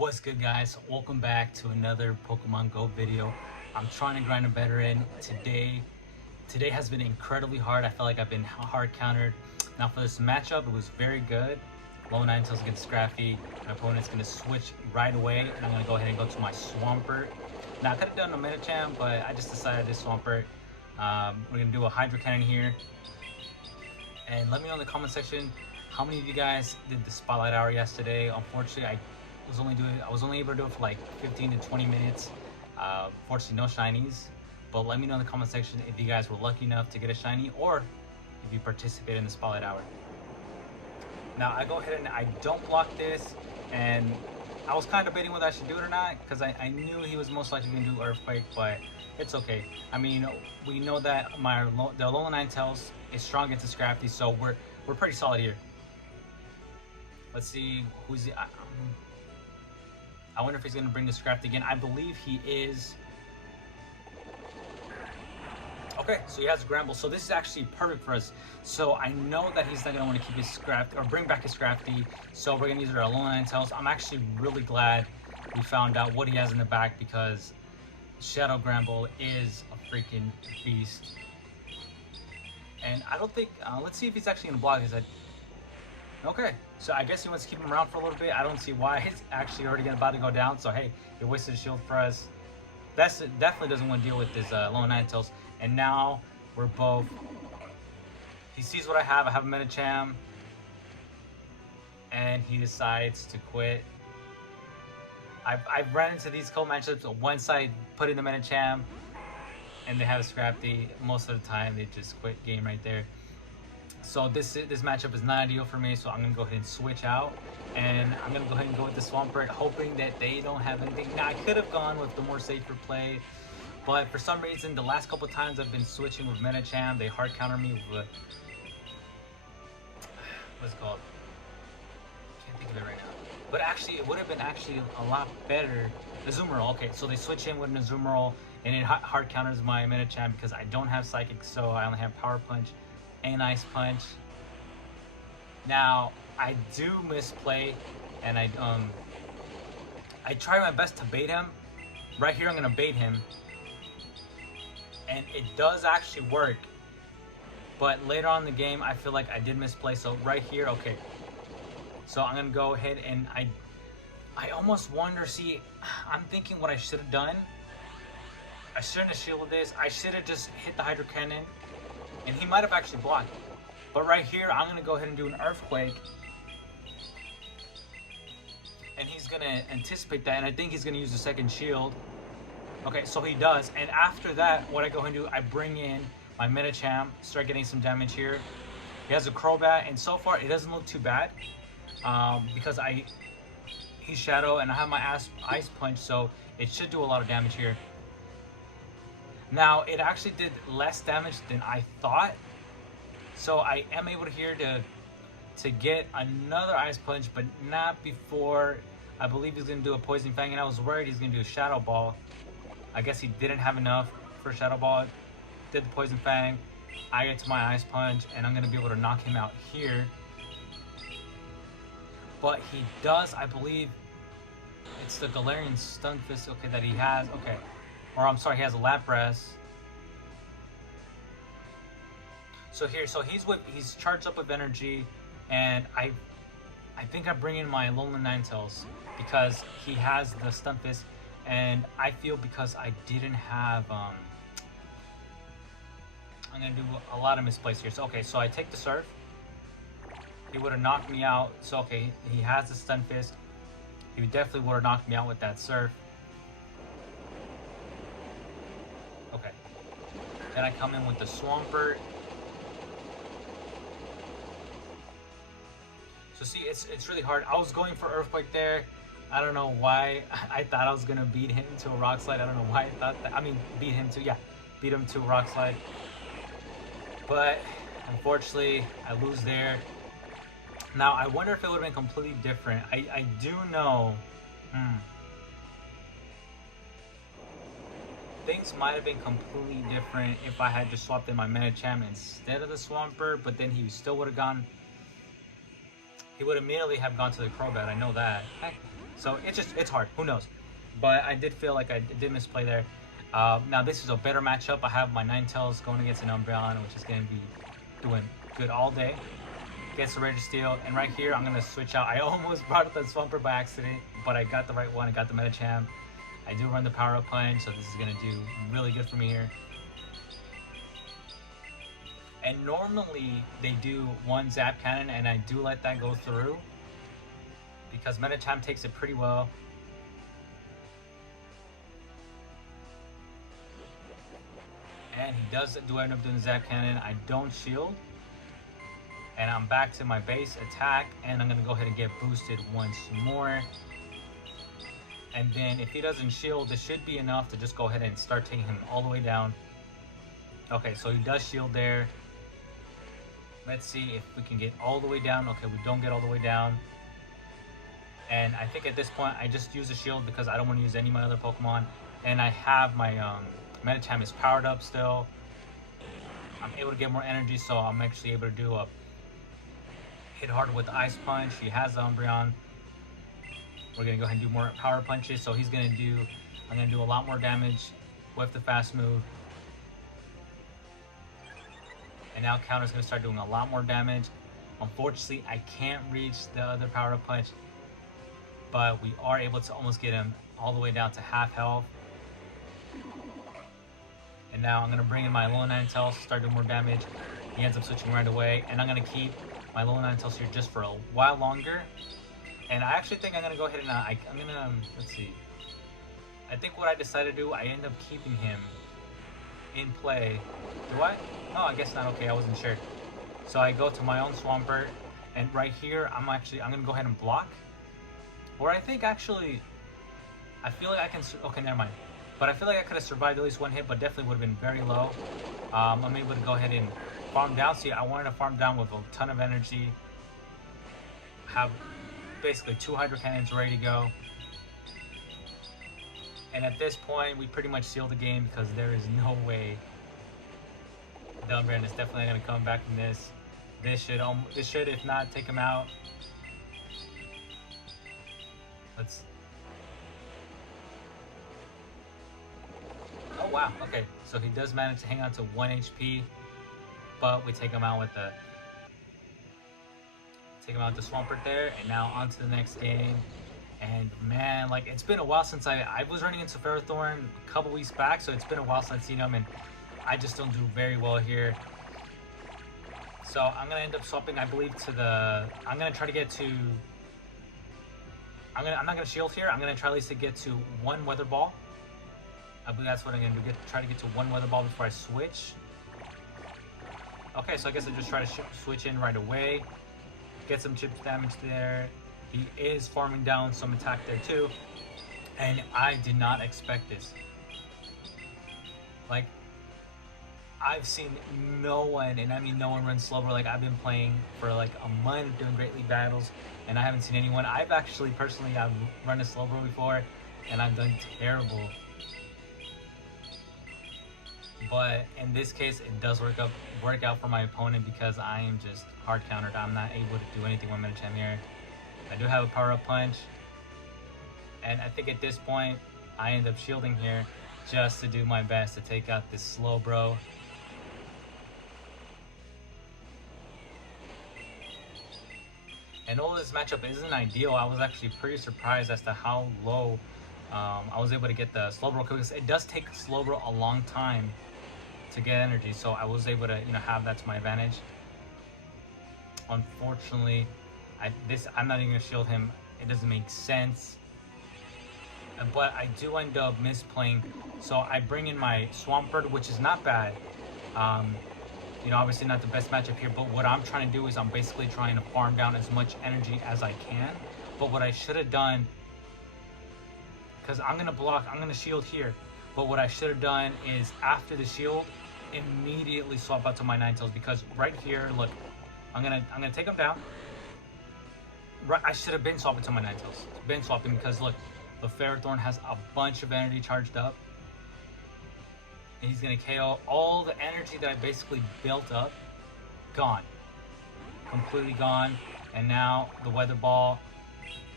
What's good, guys? Welcome back to another Pokemon Go video. I'm trying to grind a better in today. Today has been incredibly hard. I feel like I've been hard countered. Now for this matchup, it was very good. Low Ninetales against Scrafty. My opponent's going to switch right away, and I'm going to go ahead and go to my Swampert. Now I could have done a Medicham, but I just decided this Swampert. We're going to do a Hydro Cannon here. And let me know in the comment section how many of you guys did the Spotlight Hour yesterday. Unfortunately, I was only able to do it for like 15 to 20 minutes. Fortunately, no shinies. But let me know in the comment section if you guys were lucky enough to get a shiny or if you participated in the Spotlight Hour. Now I go ahead and I don't block this, and I was kind of debating whether I should do it or not because I knew he was most likely going to do Earthquake, but it's okay. I mean, we know that the Alolan Ninetales is strong against the Scrafty, so we're pretty solid here. Let's see who's the. I wonder if he's going to bring the Scrafty again. I believe he is. Okay, so he has a Gramble. So this is actually perfect for us. So I know that he's not going to want to keep his Scrafty or bring back his Scrafty. So we're going to use our Alolan Ninetales. I'm actually really glad we found out what he has in the back because Shadow Gramble is a freaking beast. And I don't think, let's see if he's actually going to block this. Okay, so I guess he wants to keep him around for a little bit. I don't see why. He's actually already about to go down. So hey, he wasted a shield for us. That's definitely doesn't want to deal with this Lone Ninetales. And now we're both. He sees what I have. I have a Medicham, and he decides to quit. I've ran into these cold matchups. One side put in the Medicham, and they have a Scrafty. Most of the time, they just quit game right there. So this matchup is not ideal for me, so I'm going to go ahead and switch out. And I'm going to go ahead and go with the Swampert, hoping that they don't have anything. Now, I could have gone with the more safer play, but for some reason, the last couple times I've been switching with Medicham, they hard counter me with... What's it called? Can't think of it right now. But actually, it would have been actually a lot better. Azumarill, okay, so they switch in with an Azumarill, and it hard counters my Medicham because I don't have Psychic, so I only have Power Punch and Ice Punch. Now I do misplay, and I try my best to bait him. Right here, I'm gonna bait him, and it does actually work. But later on in the game, I feel like I did misplay. So right here, okay. So I'm gonna go ahead and I almost wonder. See, I'm thinking what I should have done. I shouldn't have shielded this. I should have just hit the Hydro Cannon. And he might have actually blocked. But right here, I'm going to go ahead and do an Earthquake. And he's going to anticipate that. And I think he's going to use the second shield. Okay, so he does. And after that, what I go ahead and do, I bring in my Medicham. Start getting some damage here. He has a Crobat. And so far, it doesn't look too bad. Because he's Shadow. And I have my Ice Punch. So it should do a lot of damage here. Now, it actually did less damage than I thought. So I am able to here to get another Ice Punch, but not before. I believe he's going to do a Poison Fang, and I was worried he's going to do a Shadow Ball. I guess he didn't have enough for Shadow Ball. Did the Poison Fang. I get to my Ice Punch, and I'm going to be able to knock him out here. But he does, I believe, it's the Galarian Stunfisk, okay, that he has. Okay. Or I'm sorry, he has a Lapras. So here, so he's charged up with energy, and I think I bring in my Alolan Ninetales because he has the Stunfisk, and I feel because I didn't have I'm gonna do a lot of misplays here. So okay, so I take the Surf. He would have knocked me out. So okay, he has the Stunfisk. He definitely would have knocked me out with that Surf. Okay. Then I come in with the Swampert. So see, it's really hard. I was going for Earthquake there. I don't know why. I thought I was gonna beat him to a Rock Slide. I don't know why I thought that. I mean, beat him to a Rock Slide. But unfortunately, I lose there. Now I wonder if it would have been completely different. I do know. Things might have been completely different if I had just swapped in my Medicham instead of the Swampert, but then he still would have gone. He would immediately have gone to the Crobat. I know that. So it's hard. Who knows? But I did feel like I did misplay there. Now this is a better matchup. I have my Ninetales going against an Umbreon, which is going to be doing good all day. Gets the Registeel, and right here I'm going to switch out. I almost brought up the Swampert by accident, but I got the right one. I got the Medicham. I do run the Power Up Punch, so this is going to do really good for me here. And normally they do one Zap Cannon, and I do let that go through because Medicham takes it pretty well. And he does do end up doing the Zap Cannon. I don't shield. And I'm back to my base attack, and I'm going to go ahead and get boosted once more. And then if he doesn't shield, this should be enough to just go ahead and start taking him all the way down. Okay, so he does shield there. Let's see if we can get all the way down. Okay, we don't get all the way down. And I think at this point, I just use a shield because I don't want to use any of my other Pokemon. And I have my Medicham is powered up still. I'm able to get more energy, so I'm actually able to do a hit harder with the Ice Punch. He has the Umbreon. We're going to go ahead and do more Power Punches. So he's going to do, I'm going to do a lot more damage with the fast move. And now Counter's going to start doing a lot more damage. Unfortunately, I can't reach the other Power Up Punch, but we are able to almost get him all the way down to half health. And now I'm going to bring in my low Ninetales, start doing more damage. He ends up switching right away, and I'm going to keep my low Ninetales here just for a while longer. And I actually think I'm going to go ahead and I'm going to, let's see. I think what I decided to do, I end up keeping him in play. Do I? No, I guess not. Okay, I wasn't sure. So I go to my own Swampert, and right here, I'm going to go ahead and block. Or I think actually, I feel like I can, okay, never mind. But I feel like I could have survived at least one hit, but definitely would have been very low. I'm able to go ahead and farm down. See, I wanted to farm down with a ton of energy. Have basically 2 Hydro Cannons ready to go. And at this point, we pretty much seal the game because there is no way the Umbreon is definitely going to come back from this. This should, if not, take him out. Let's. Oh wow. Okay, so he does manage to hang on to 1 HP, but we take him out with the. Take him out the Swampert there, and now on to the next game. And man, like it's been a while since I was running into Ferrothorn a couple weeks back, so it's been a while since I've seen him, and I just don't do very well here. So I'm gonna end up swapping, I believe, to the. I'm gonna try to get to. I'm not gonna shield here. I'm gonna try at least to get to 1 Weather Ball. I believe that's what I'm gonna do. Try to get to 1 Weather Ball before I switch. Okay, so I guess I just try to switch in right away. Get some chip damage there. He is farming down some attack there too. And I did not expect this. Like, I've seen no one, and I mean no one run Slowbro. Like, I've been playing for like a month doing Great League battles, and I haven't seen anyone. I've actually, personally, I've run a Slowbro before, and I've done terrible. But in this case, it does work out for my opponent because I am just hard countered. I'm not able to do anything with Medicham here. I do have a Power Up Punch, and I think at this point, I end up shielding here just to do my best to take out this Slowbro. And although this matchup isn't ideal, I was actually pretty surprised as to how low I was able to get the Slowbro, because it does take Slowbro a long time to get energy, so I was able to have that to my advantage. Unfortunately, I'm not even gonna shield him. It doesn't make sense. But I do end up misplaying, so I bring in my Swampbird, which is not bad. Obviously not the best matchup here, but what I'm trying to do is I'm basically trying to farm down as much energy as I can. But what I should have done, because I'm gonna block, I'm gonna shield here, but what I should have done is after the shield, immediately swap out to my Ninetales, because right here, look, I'm gonna take him down. Right, I should have been swapping to my Ninetales. Been swapping because look, the Ferrothorn has a bunch of energy charged up. And he's gonna KO all the energy that I basically built up. Gone. Completely gone. And now the Weather Ball.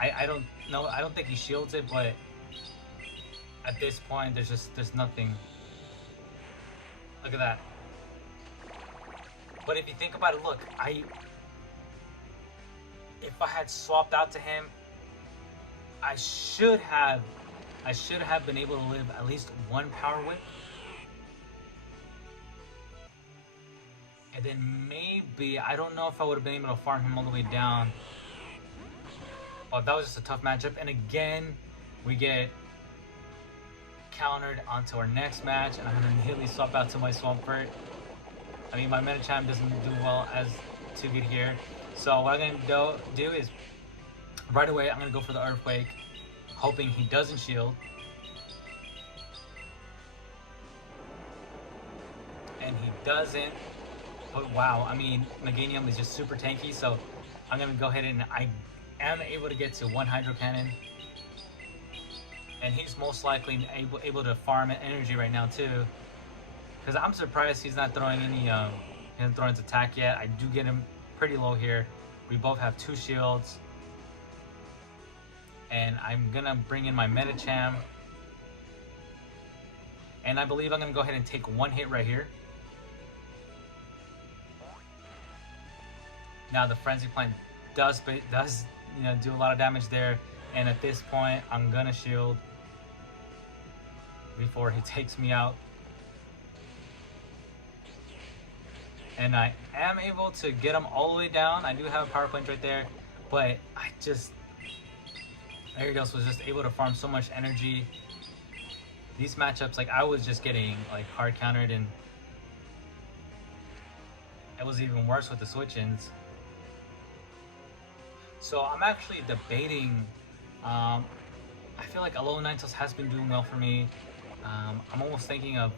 I don't know. I don't think he shields it, but at this point, there's nothing. Look at that. But if you think about it, look, if I had swapped out to him, I should have been able to live at least one power whip. And then maybe, I don't know if I would have been able to farm him all the way down. Oh, that was just a tough matchup. And again, we get countered onto our next match, and I'm gonna immediately swap out to my Swampert. I mean, my Medicham doesn't do well as too good here. So what I'm gonna do is right away I'm gonna go for the Earthquake, hoping he doesn't shield. And he doesn't. But wow, I mean, Meganium is just super tanky, so I'm gonna go ahead and I am able to get to one Hydro Cannon. And he's most likely able to farm energy right now too. Because I'm surprised he's not throwing any, he hasn't thrown his attack yet. I do get him pretty low here. We both have 2 shields. And I'm gonna bring in my Medicham. And I believe I'm gonna go ahead and take 1 hit right here. Now the Frenzy Plant does do a lot of damage there. And at this point, I'm gonna shield before he takes me out. And I am able to get him all the way down. I do have a power plant right there, but Arios was just able to farm so much energy. These matchups, like, I was just getting like hard countered, and it was even worse with the switch-ins. So I'm actually debating. I feel like Alolan Ninetales has been doing well for me. I'm almost thinking of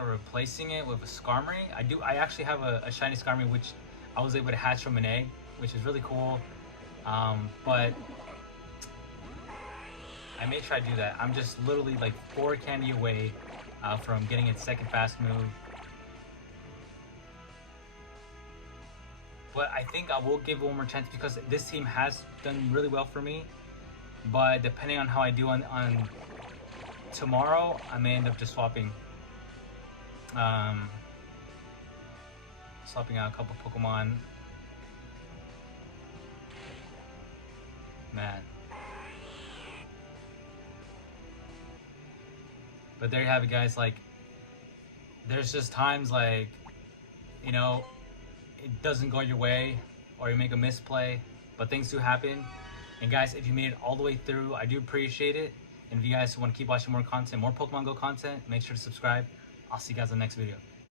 replacing it with a Skarmory. I actually have a shiny Skarmory, which I was able to hatch from an egg, which is really cool. But I may try to do that. I'm just literally like 4 candy away from getting its second fast move. But I think I will give it one more chance because this team has done really well for me. But depending on how I do on tomorrow, I may end up just swapping out a couple Pokemon. Man. But there you have it, guys. Like, there's just times like, you know, it doesn't go your way or you make a misplay, but things do happen. And guys, if you made it all the way through, I do appreciate it. And if you guys want to keep watching more content, more Pokemon Go content, make sure to subscribe. I'll see you guys in the next video.